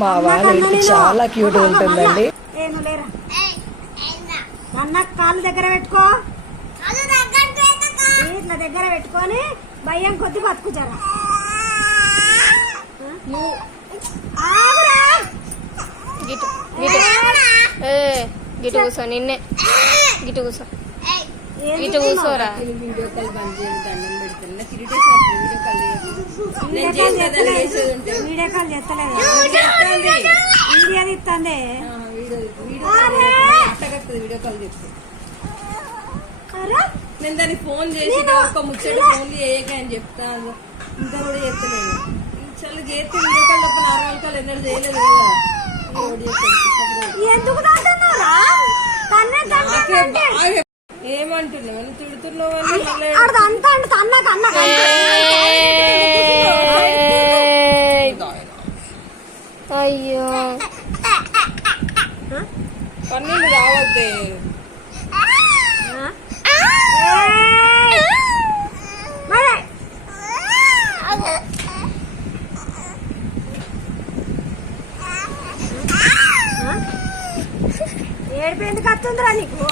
మా వాడు చాలా క్యూట్ ఉంటుందండి. కాళ్ళు దగ్గర పెట్టుకో. ఇట్లా దగ్గర పెట్టుకొని భయం కొద్ది బతుకుతారా? ఆగురా. గిటు గిటు. ఏ గిటు కూర్చో నిన్నే. గిటు కూర్చో గిటు కూర్చోరా వీడియో కాల్ బంద్ ఆ, వీడియో కాల్ నేను దానికి ఫోన్ చేసి ఒక ముచ్చట ఫోన్ చేయక అని చెప్తాను ఇంత కూడా చేస్తలేను చల్లు చేస్తే వీడియో కాల్ తప్ప నార్మల్ కాల్ ఎన్నడూ చేయలేదు కదా. ఏమంటున్నావు? తిడుతున్నావు అని అయ్యో. పన్నీళ్ళు రావద్దే. ఏడిపోయింది కత్తుందిరా నీకు?